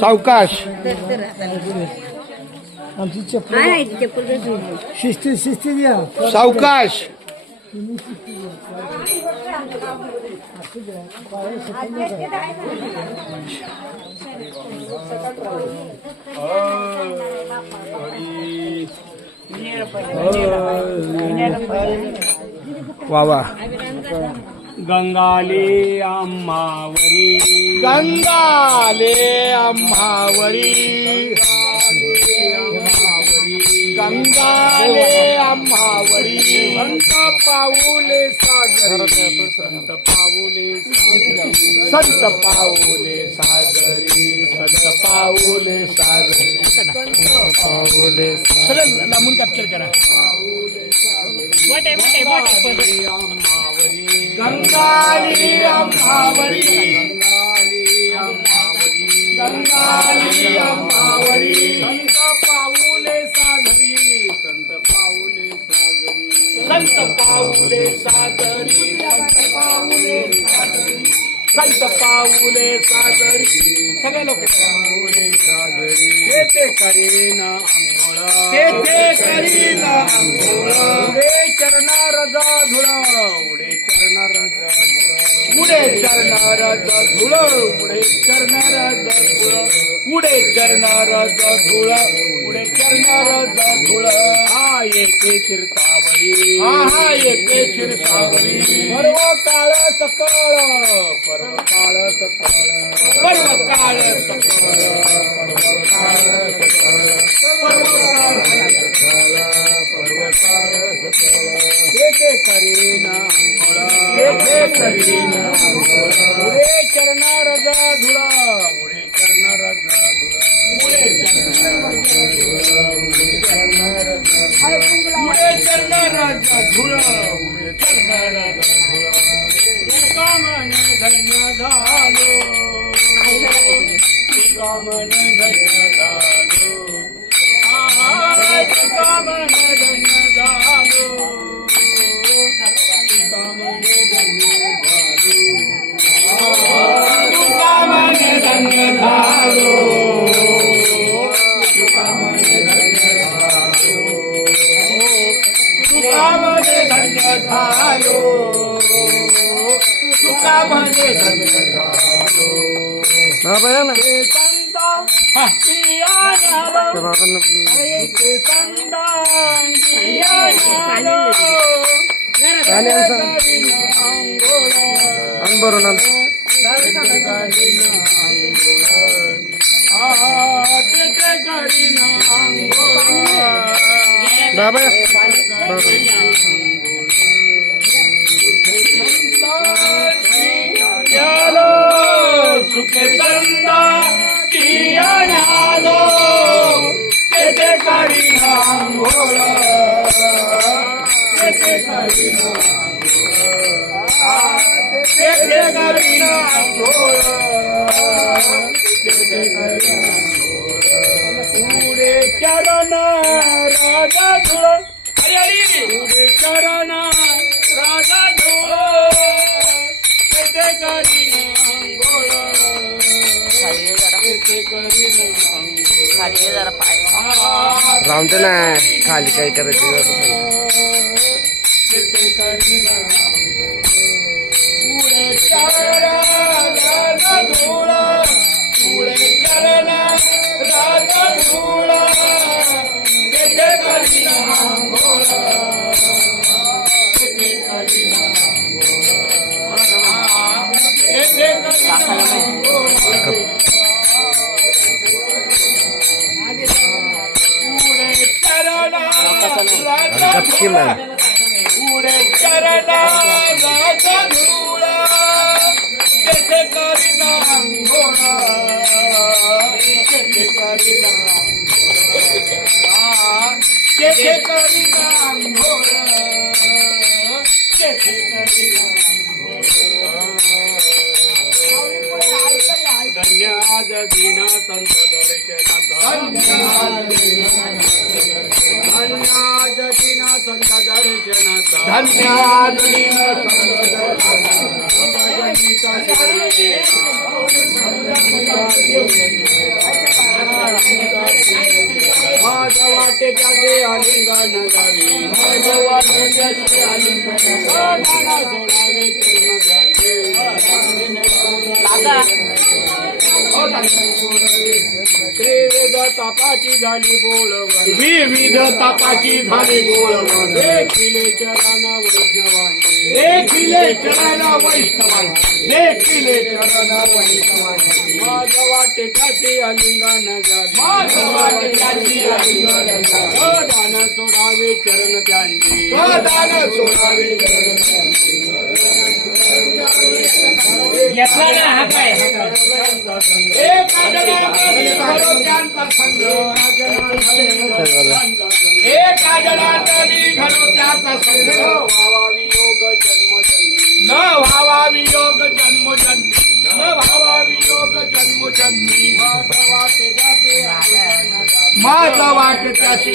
सावकाश आमची चप्पल शिस्ती द्या सावकाश वा गंगाले आम्हावरी गंगाले आम्हावरी गंगाले आम्हावरी संत पाऊले सागरी संत पाऊले संत पाऊले सागरी संत पाऊले सागरी पाऊले सगळं लांबून कॅप्चर करा गंगाली आम्हावरी गंगाली आम्हावरी संत पाऊले सागरी संत पाऊले सागरी संत पाऊले सागरी संत पाऊले सागरी संत पाऊले सागरी सगळे लोक पाऊले सागरी येते करीना अंघोळ येते करीना अंघोळ उडे चरणार धुळा उडे चरणार उडे चरणार धुळ उडे चरणार धुळ उडे चरणार धुळ उडे चरणार धुळ हा येते चिरतावळी हा येते चिरतावळी पर्व काळ सकाळ पर्व काळ सकाळ पर्व काळ सकाळ पर्व काळ सकाळ पर्व काळ सकाळ पर्व काळ सकाळ येते करीना येते करीना उडे चरणार धुळा उडे चरणार धुळा उडे चरणार उडे चरणार उडे चरणार धुळा उडे चरणार धुळा कामन धन्य झालो कामन धन्य झालो कामन धन्य झालो कामन धन्य झालो कामन धन्य झालो कामन धन्य झालो कामन धन्य झालो कामन धन्य झालो संता सुखे संता कियालो तेथे करीना अंघोळ तेथे करीना तेथे करीना अंघोळ तेथे करीना उडे चरण राजा धुळ हरी हरी उडे चरण राजा धुळ तेथे करीना अंघोळ तेथे करीना रामच ना खाली काय करायची पुढे चरण राजा धूळ पुढे चरण राजा धूळ तेथे करीना अंघोळ तेथे करीना तेथे करीना अंघोळ उडे चरण राजा धूळ तेथे करीना अंघोळ तेथे करीना तेथे करीना अंघोळ तेथे करीना धन्य आज दिना संत दर्शनाचा धन्य आज दिना संत दर्शनाचा धन्याद्री माझ्या वाटे त्याचे आलिंगन गावी माझ्या वाटे त्याचे आलिंगन सोडावे त्रिविध तापाची झाली बोलवण विविध तापाची झाली बोलवण देखिले चरणा वैष्णवांचे देखिले चरणा वैष्णवांचे देखिले चरणा वैष्णवांचे माझ्या वाटे त्याचे आलिंगन गावी माझ्या वाटे त्याचे आलिंगन गावी दान सोडावे चरण त्यांचे दान सोडावे चरण घेतला ना हा काय एक आजनातनी घरो त्यांचा संग एक आजनातनी घरो त्याचा संग व्हावा वियोग जन्मजन्मी न व्हावा वियोग जन्मजन्मी न व्हावा वियोग जन्मजन्मी माझा वाटे त्याचे